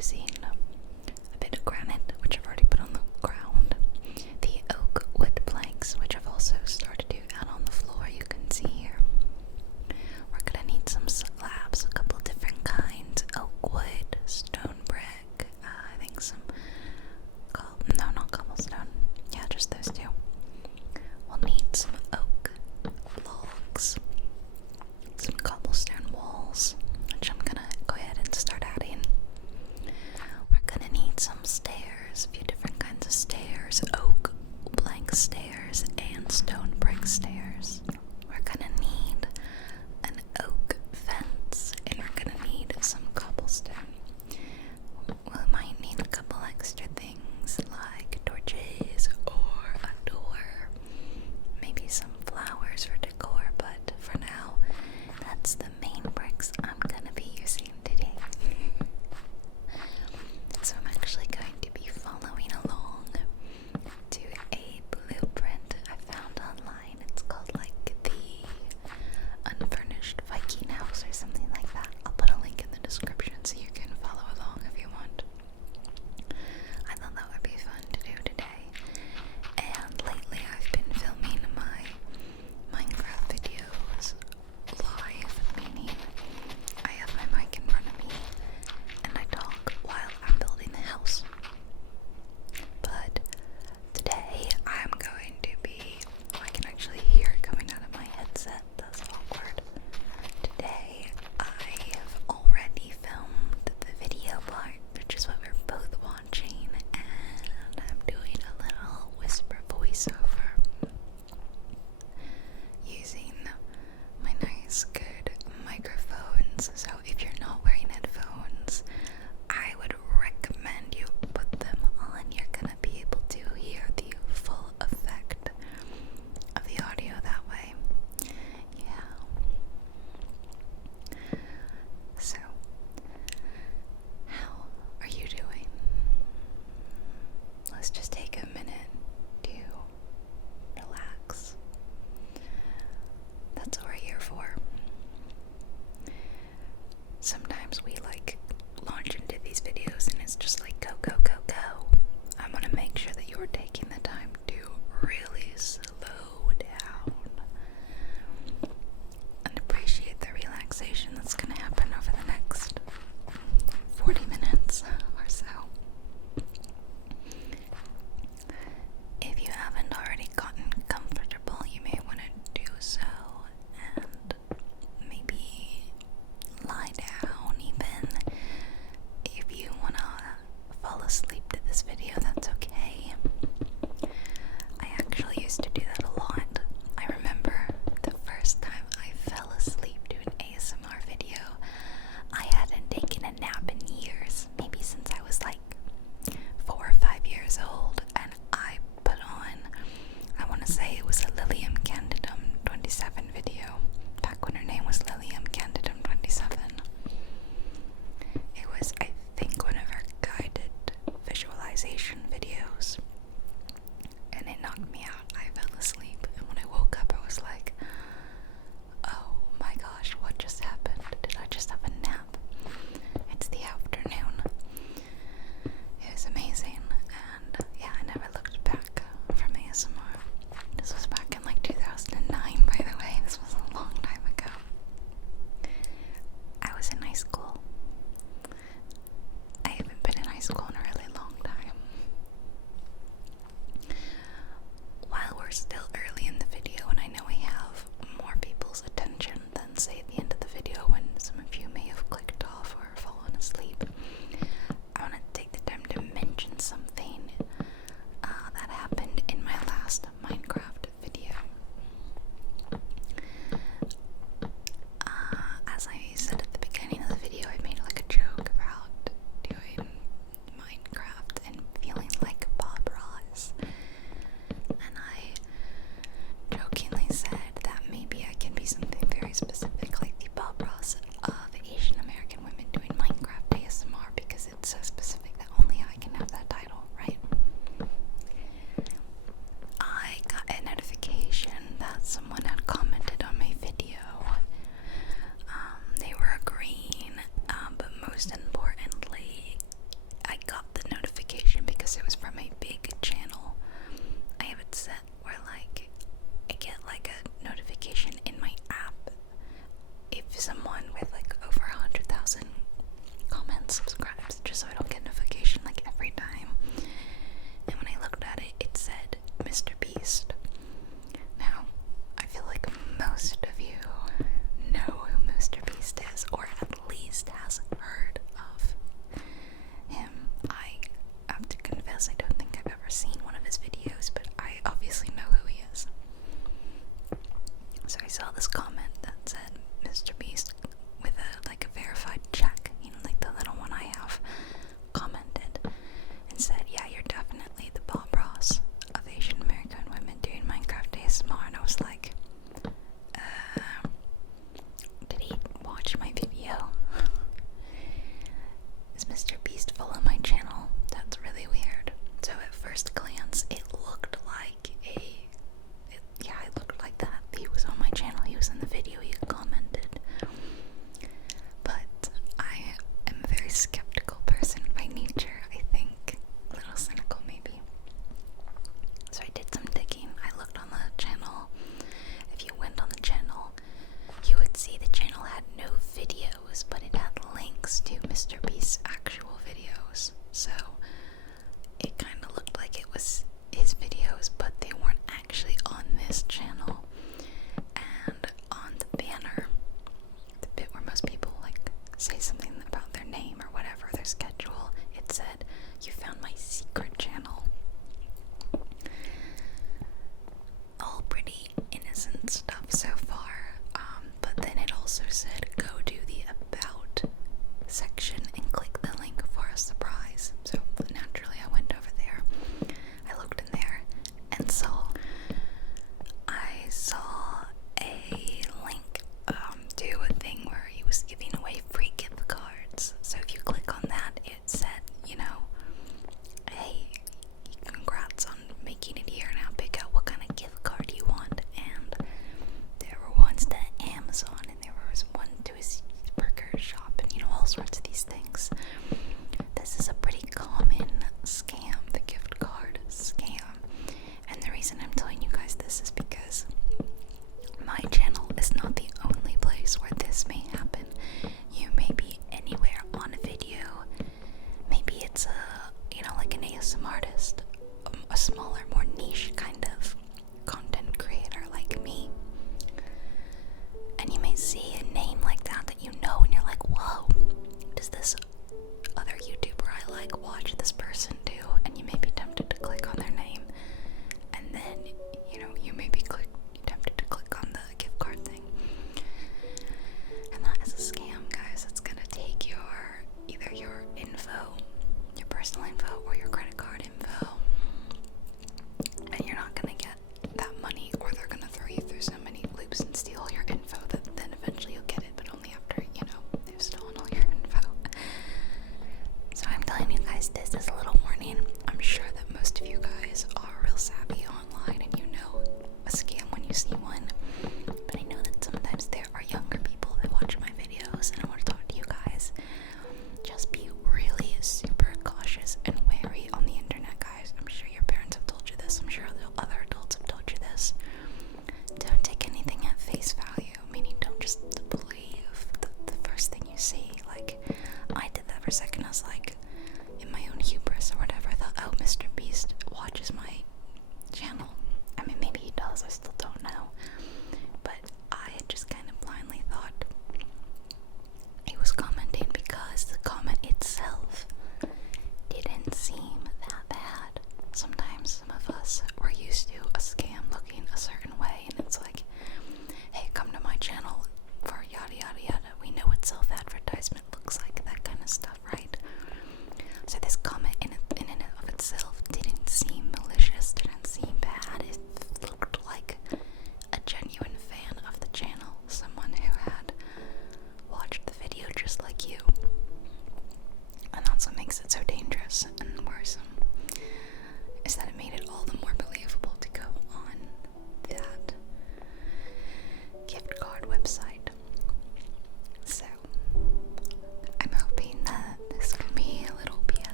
using a bit of granite, which I've already put on the ground, the oak wood planks, which I've also started to add on the floor, you can see here. We're gonna need some slabs, a couple different kinds, oak wood, stone brick, I think some, no, not cobblestone, yeah, just those two. We'll need some oak logs, some cobblestone walls, which I'm gonna go ahead and start adding. We're gonna need some stairs, a few different kinds of stairs, oak blank stairs and stone brick stairs. We're gonna need an oak fence, and we're gonna need some cobblestone. We might need a couple extra things like torches or a door, maybe some flowers for decor, but for now, that's the main bricks I'm gonna be using today. So I'm actually going to be following along to a blueprint I found online. It's called like the Unfurnished Viking House or something like that. I'll put a link in the description so you can follow along if you want. I thought that would be fun to do today. And lately I've been filming my Minecraft videos live, meaning I have my mic in front of me and I talk while I'm building the house. But today I'm going to be, I can actually hear it coming out of my headset, that's awkward. Today I have already filmed the video part, which is what we're both watching, and I'm doing a little whisper voiceover using my nice good microphones. So if you're not wearing headphones, I would recommend you put them on. You're gonna be able to hear the full effect of the audio that way. Yeah. So, how are you doing? Let's just take a minute to relax. That's what we're here for. Sometimes we launch into these videos and it's just like go, go, go, go. I want to make sure that you're taking the time to really slow down and appreciate the relaxation that's going to happen over the next 40 minutes or so. If you haven't already gotten comfortable, you may want to do so and maybe lie down. Even if you want to fall asleep to this video, that's okay. I actually Is Mr. Beast follow my channel? That's really weird. So at first glance, it looked like it looked like that. He was on my channel, he was in the video, he commented. But I am a very skeptical person by nature, I think. A little cynical, maybe. So I did some digging. I looked on the channel. If you went on the channel, you would see the channel had no videos, but it had links to Mr. Beast's actual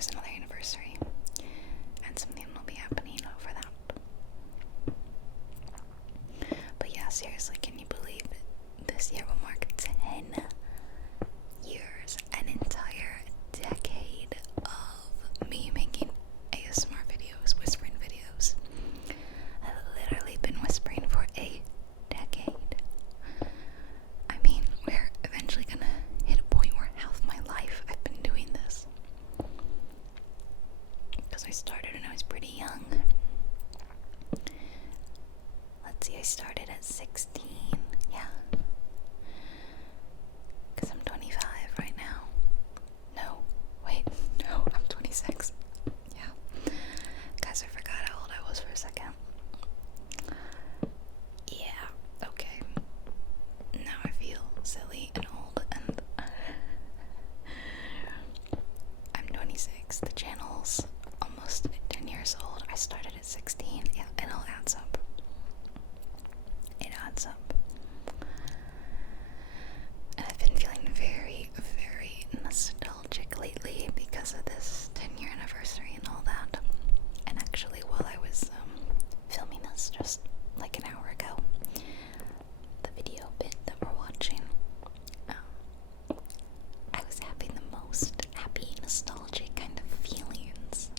there's another anniversary, and something will be happening over that. But yeah, seriously, can you believe this year will mark 10 years, an entire decade of me making ASMR videos, whispering videos. I've literally been whispering for a decade. I mean, we're eventually gonna hit a point where half my life I've been doing this. Because I started when I was pretty young. Let's see, I started at 16, yeah. Because I'm 25 right now. No, wait, no, I'm 26. Yeah. Guys, I forgot how old I was for a second. Yeah, okay. Now I feel silly and old, and I'm 26. The channel's almost 10 years old. I started at 16. Yeah, it all adds up. It adds up. And I've been feeling very, very nostalgic lately because of this 10-year anniversary and all that. And actually, while I was filming this just like an hour ago, the video bit that we're watching, I was having the most happy, nostalgic kind of feelings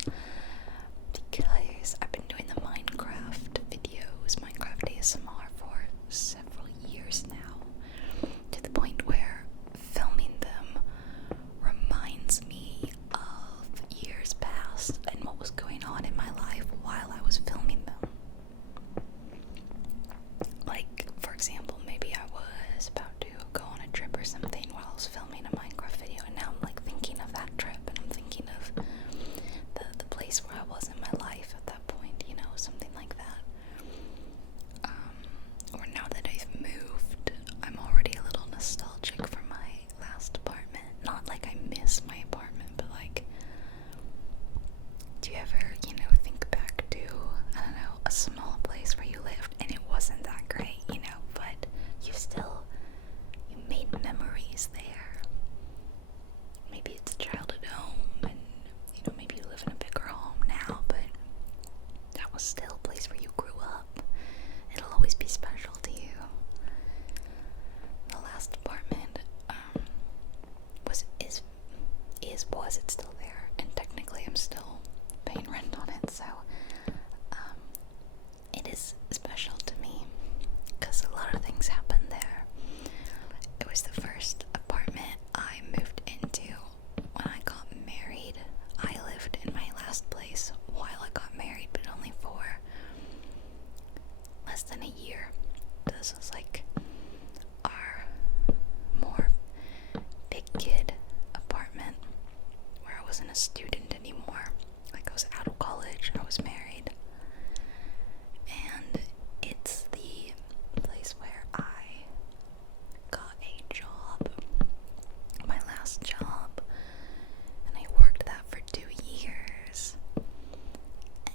because I've been doing the Minecraft videos, Minecraft ASMR, for several years now, to the point where filming them reminds me of years past and what was going on in my life while I was filming them. Like, for example, maybe I was about to go on a trip or something while I was filming a Minecraft video, and now I'm like thinking of that trip, and I'm thinking of the place where I was in my life at that point, you know, something like that. Or now that I've moved, I'm already a little nostalgic for my last apartment. Not like I miss my apartment, but like, do you ever, you know, think back to, I don't know, a small place where you lived and it wasn't that great, you know, but you made memories there. Maybe it's a childhood home, and, you know, maybe you live in a bigger home now, but that was still a place where you grew up. It'll always be special to you. The last apartment it's still there, and technically I'm still paying rent on it, so it is special to me because a lot of things happened there. It was the first apartment I moved into when I got married. I lived in my last place while I got married, but only for less than a year. This was like our more big kid apartment where I wasn't a student anymore. Like, I was out of college, I was married, and it's the place where I got a job, my last job, and I worked that for 2 years.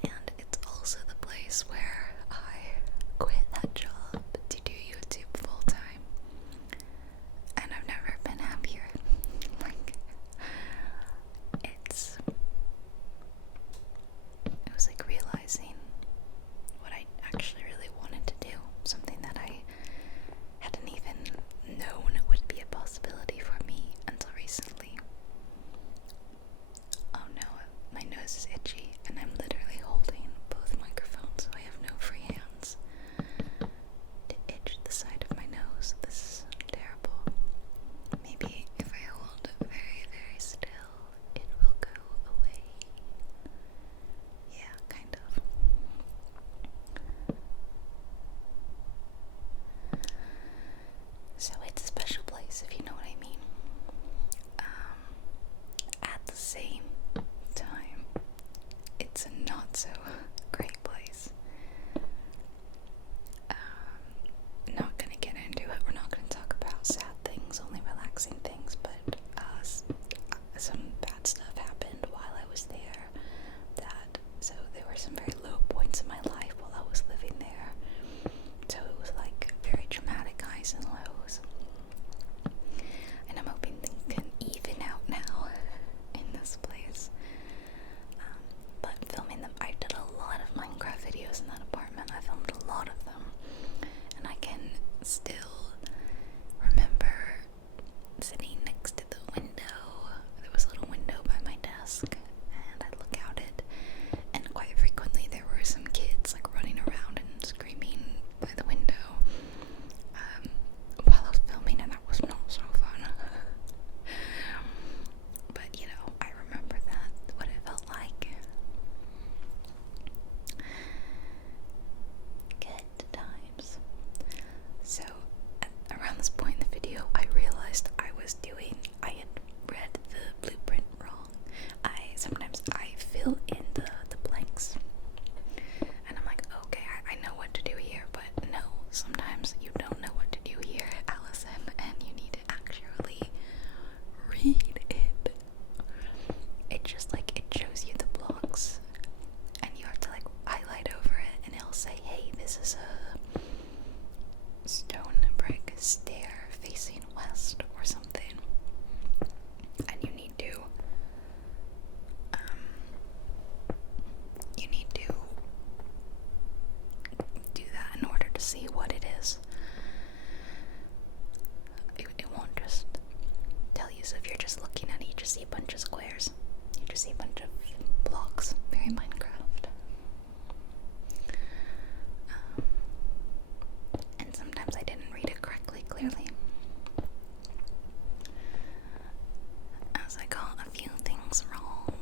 And it's also the place where I quit that job to do YouTube full time, and I've never been happier. Like, it was like realizing what I actually really wanted to do, something that I hadn't even known would be a possibility for me until recently. Oh no, my nose is itchy, and I'm literally holding both microphones, so I have no free hands to itch the side of my nose. This is terrible. Maybe if I hold very, very still, it will go away. Yeah, kind of. So it's a special place, if you know what I mean. At the same time, it's a not so great place. Not gonna get into it. We're not gonna talk about sad things, only relaxing things, but some bad stuff happened while I was there. So there were some very low points in my life while I was living there. So it was like very dramatic highs and lows. And I'm hoping things can even out now in this place. just see a bunch of blocks. Very Minecraft. And sometimes I didn't read it correctly, clearly. As I got a few things wrong.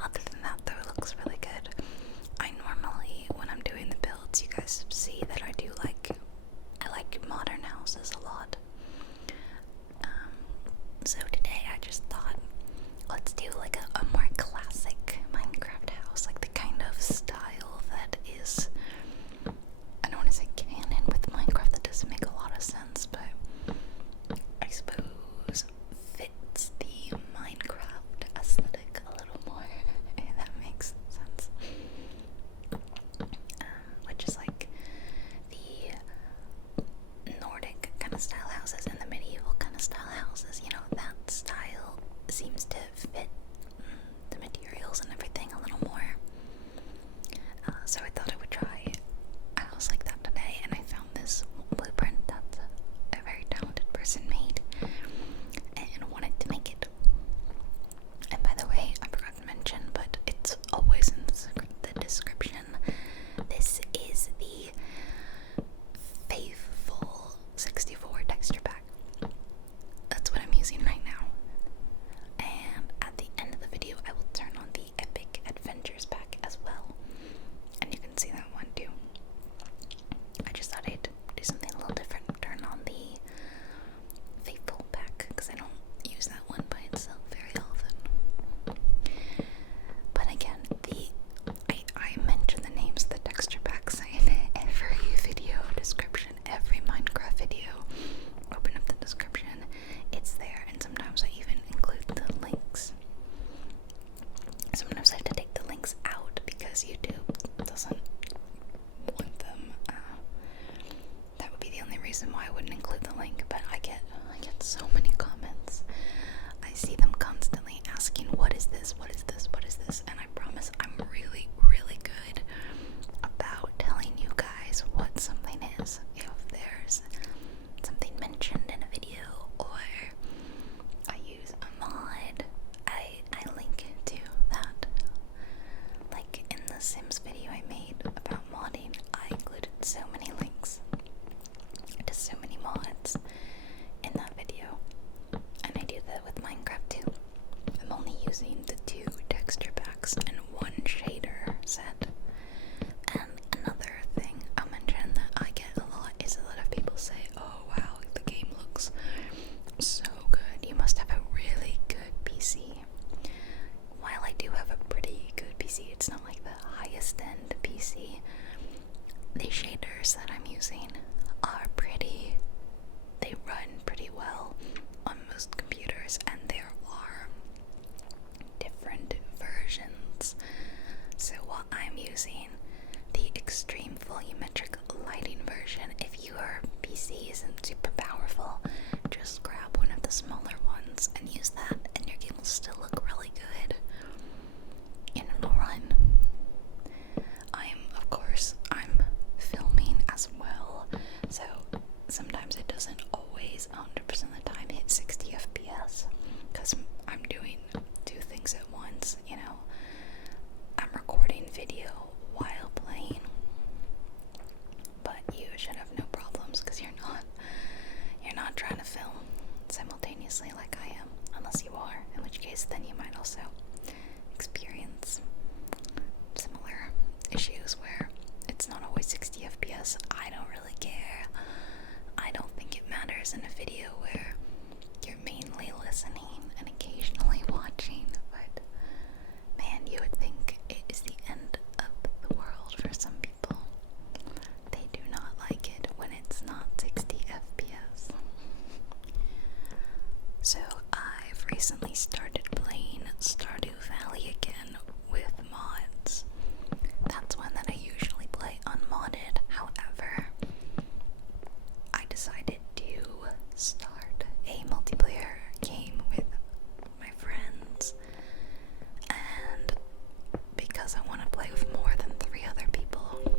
Other than that, though, it looks really good. I normally, when I'm doing the builds, you guys see that I like modern houses a lot. So today I just thought, let's do like a more classic Minecraft house, like the kind of style that is, I don't want to say canon with Minecraft, that doesn't make a lot of sense, but I suppose fits the Minecraft aesthetic a little more, if that makes sense. Which is like the Nordic kind of style houses and the medieval kind of style houses, you know, that style seems to fit the materials and everything a little more. So I thought I would try a house like that today, and I found this blueprint that a very talented person made and wanted to make it. And by the way, I forgot to mention, but it's always in the description, this is the faithful 64 texture pack. That's what I'm using right now. And at the end of the video, I will turn on the Epic Adventures pack as well. And you can see that one too. I just thought I'd do something a little different. Turn on the faithful pack, because I don't use that one by itself very often. But again, I mention the names of the texture packs in every video description, every Minecraft video. Open up the description, it's there, and sometimes I even include the links. Sometimes I have to take the links out because YouTube doesn't want them. That would be the only reason why I wouldn't include the link, but I get so many comments. I see them constantly asking, what is this, what is this, what is this, and I promise I'm really, really good about telling you guys what something is. If there's something mentioned in a video, or I use a mod, I link to that. Like in the Sims video I made about modding, I included so many links to so many mods in that video, and I do that with Minecraft too. I'm only using the 2 texture packs and 1 shader set. And another thing I'll mention that I get a lot is a lot of people say, oh wow, the game looks so good, you must have a really good PC. While I do have a pretty good PC, it's not like the highest end PC, the shaders that I'm using are they run pretty well on most computers, and there are different versions. So while I'm using the extreme volumetric lighting version, if your PC isn't super powerful, just grab one of the smaller ones and use that, and your game will still look really good and it'll run. I'm filming as well, so sometimes it doesn't always 100% of the time hit 60 FPS because I'm doing 2 things at once, you know. I'm recording video while playing, but you should have no problems because you're not trying to film simultaneously like I am, unless you are, in which case then you might also experience similar issues where it's not always 60 FPS. I don't really care. I don't think it matters in a video where you're mainly listening and occasionally watching, but man, you would think it is the end of the world for some people. They do not like it when it's not 60 FPS. So I've recently started playing Stardew Valley again with mods. That's one that I usually play unmodded. However, I decided to start a multiplayer game with my friends, and because I want to play with more than 3 other people,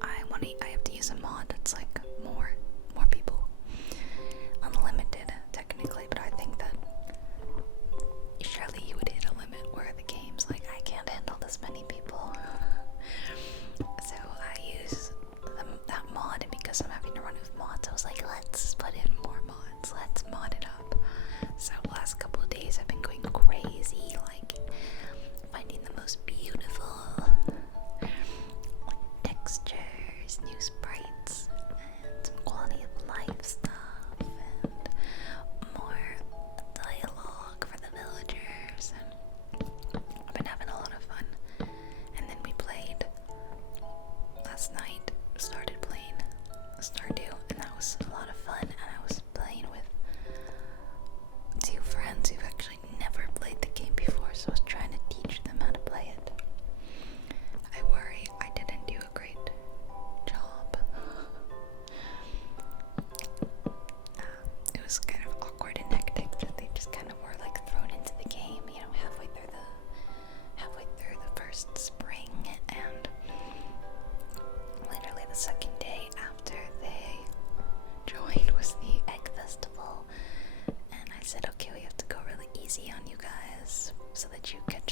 I have to use a mod that's like more people, unlimited technically, but I think that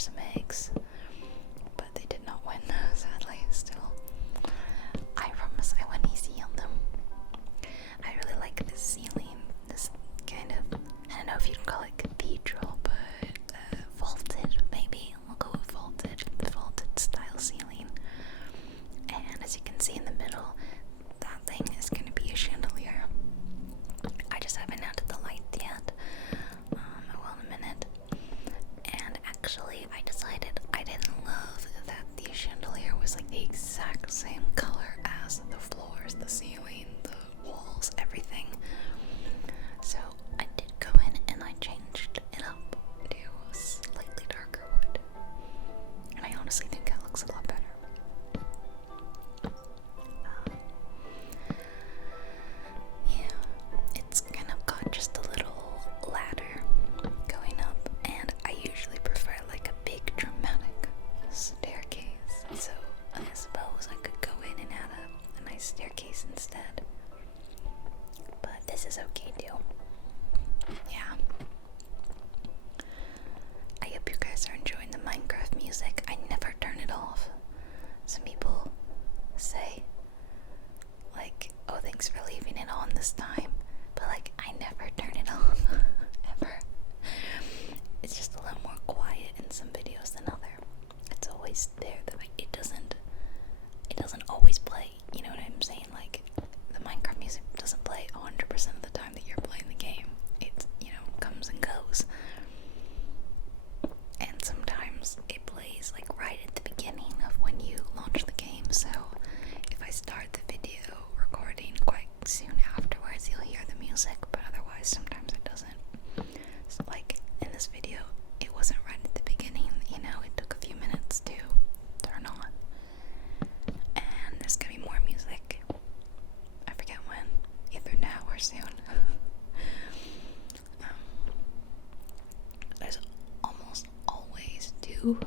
some eggs, but they did not win, sadly. Still, I promise I went easy on them. I really like this ceiling, this kind of, I don't know if you can call it cathedral, but vaulted, maybe. We'll go with vaulted, the vaulted style ceiling. And as you can see in the middle, that thing is going to be a chandelier. I just haven't added the light yet. I will in a minute. And actually, I decided I didn't love that the chandelier was like the exact same color as the floors, the ceiling, the walls, everything. So I did go in and I changed it up to a slightly darker wood. And I honestly think that looks a lot better. Yeah, it's kind of got just a little ladder going up, and I usually prefer like a big dramatic staircase. So I suppose I could go in and add a nice staircase instead. But this is okay too. Yeah. I hope you guys are enjoying the Minecraft music. I never turn it off. Some people say, like, oh, thanks for leaving it on this time. But, like, I never turn it on. Ever. It's just a little more quiet in some videos than other. It's always there. It doesn't always play. You know what I'm saying? Like, the Minecraft music doesn't play 100% of the time that you're playing the game. It's, you know, comes and goes. And sometimes it plays like right at the beginning of when you launch the game. So if I start the video recording quite soon afterwards, you'll hear the music, but otherwise sometimes it doesn't. So like in this video, it wasn't right at the beginning, you know, it took a few minutes to turn on. And there's gonna be more music. I forget when, either now or soon. There's almost always two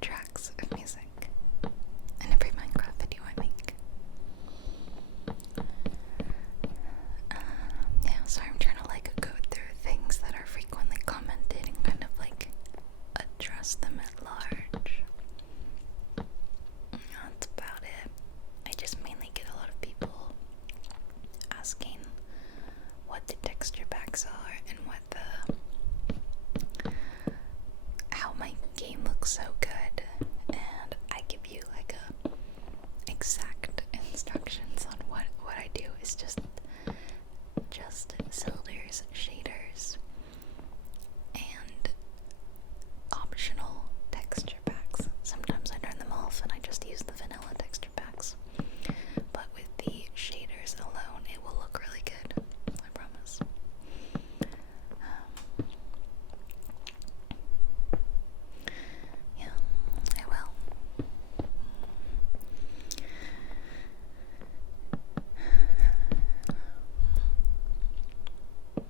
tracks of music in every Minecraft video I make. Yeah, so I'm trying to like go through things that are frequently commented and kind of like address them at large. That's about it. I just mainly get a lot of people asking what the texture packs are and what how my game looks so good, and I give you like a exact instructions on what I do. Is just Sildur's shaders and optional texture packs. Sometimes I turn them off and I just use the vanilla texture packs, but with the shaders alone it will look really good, I promise. Yeah, I will.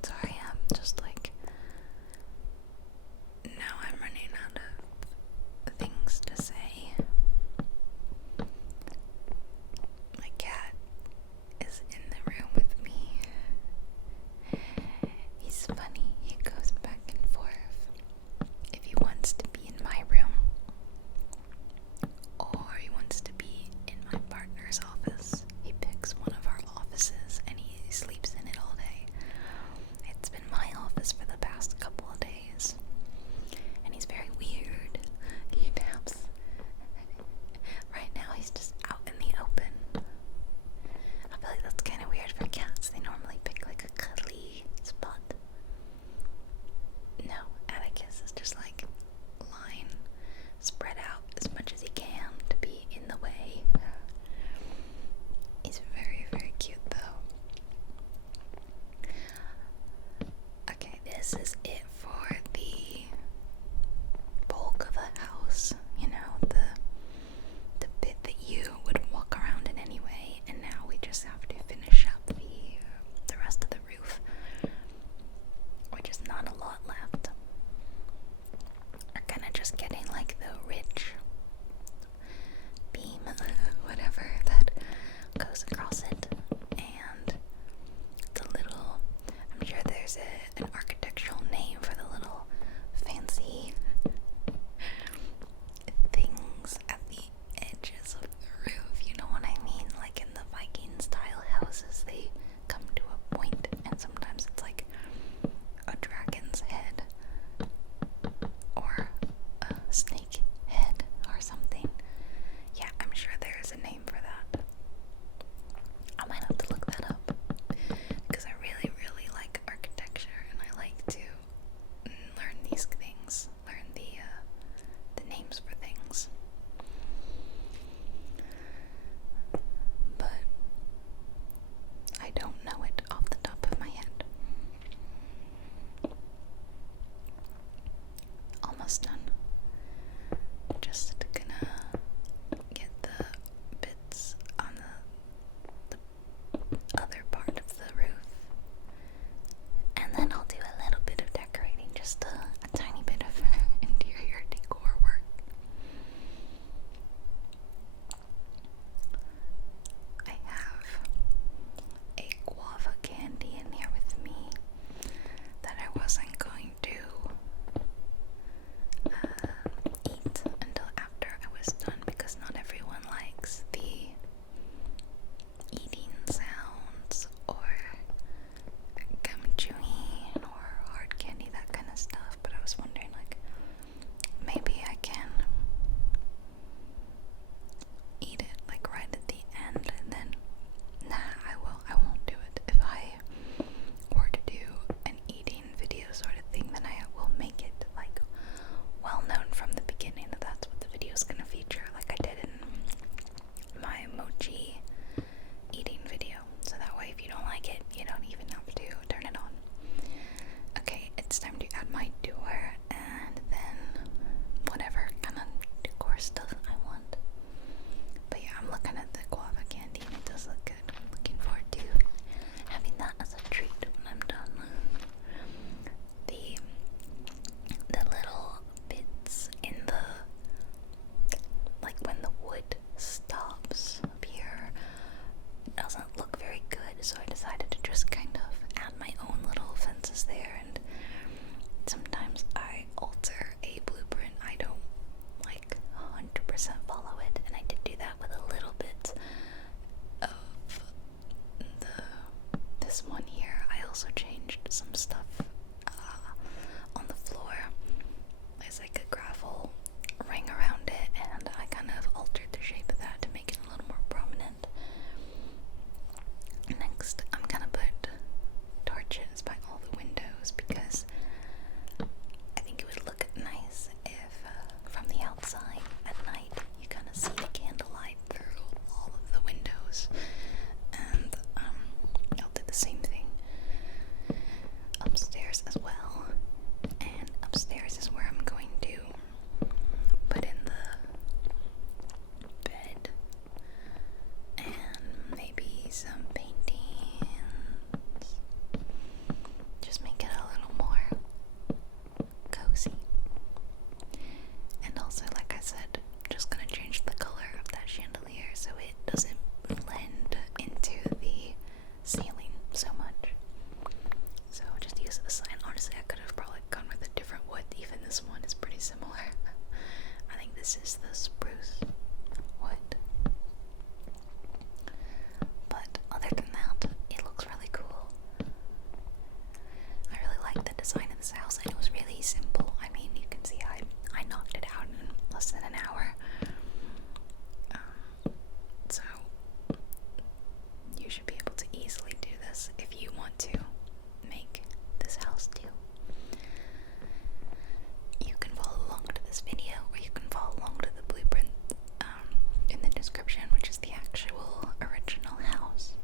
Sorry, I'm just like, now I'm running out of things to say. My cat is in the room with me. He's funny, he goes back and forth. If he wants to be in my room, or he wants to be in my partner's office, he picks one of our offices and he sleeps in it all day. It's been my office for the past couple of days, and he's very weird. He naps. Right now he's just out in the open. I feel like that's kind of weird for cats. They normally pick like a cuddly spot. No, Atticus is just like lying spread out as much as he can to be in the way. He's very, very cute though. Okay, this is it for the bulk of the house, you know, the bit that you would walk around in anyway, and now we just have to finish up the rest of the roof, which is not a lot left. We're kind of just getting like the ridge beam, whatever, that goes across it, and the little, I'm sure there's an architectural name for the little fancy sometimes I alter a blueprint. I don't like 100% follow it, and I did do that with a little bit of this one here. I also changed some stuff on the floor. There's like a gravel ring around it, and I kind of altered the shape of that to make it a little more prominent. Next, I'm gonna put torches by all the windows because I think it would look nice if from the outside at night you kind of see the candlelight through all of the windows. And I'll do the same thing upstairs as well. And upstairs is where I'm going to put in the bed and maybe some paintings. Just make it a little more cozy. And also, like I said, just gonna change the color of that chandelier so it doesn't blend into the ceiling so much. So just use the sign. Honestly, I could have probably gone with a different wood. Even this one is pretty similar. I think this is the spruce wood. But other than that, it looks really cool. I really like the design of this house, and it was really simple. I mean, you can see I knocked it out in less than an hour. So you should be able to easily do this if you want to make this house too. You can follow along to this video, or you can follow along to the blueprint in the description, which is the actual original house.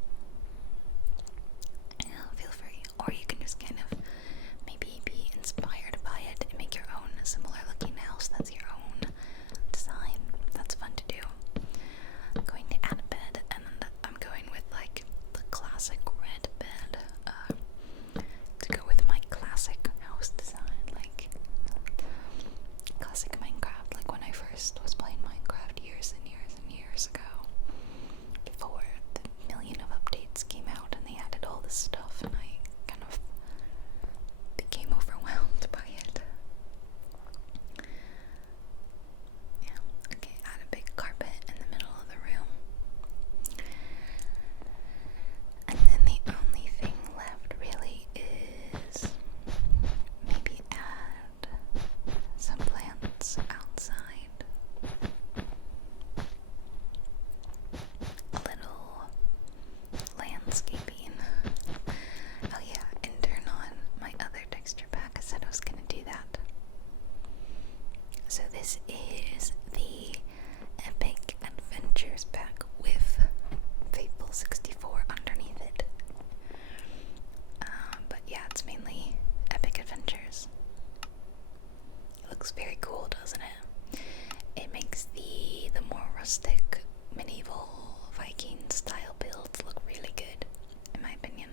Feel free, or you can just kind of maybe be inspired by it and make your own similar looking house that's your own design. That's fun to do. I'm going to add a bed, and I'm going with like the classic red bed to go with my classic house design, like classic Minecraft, like when I first was playing Minecraft years and years and years ago, before the million of updates came out and they added all this stuff, and I kind of became overwhelmed by it. Yeah, okay, add a big carpet in the middle of the room. And then the only thing left really is maybe add some plants outside. A little landscaping. Oh yeah, and turn on my other texture pack. I said I was gonna do that. So this is the Epic Adventures pack with Faithful 64 underneath it. But yeah, it's mainly Epic Adventures. It looks very cool, doesn't it? It makes the more rustic medieval Viking style builds look really good, in my opinion.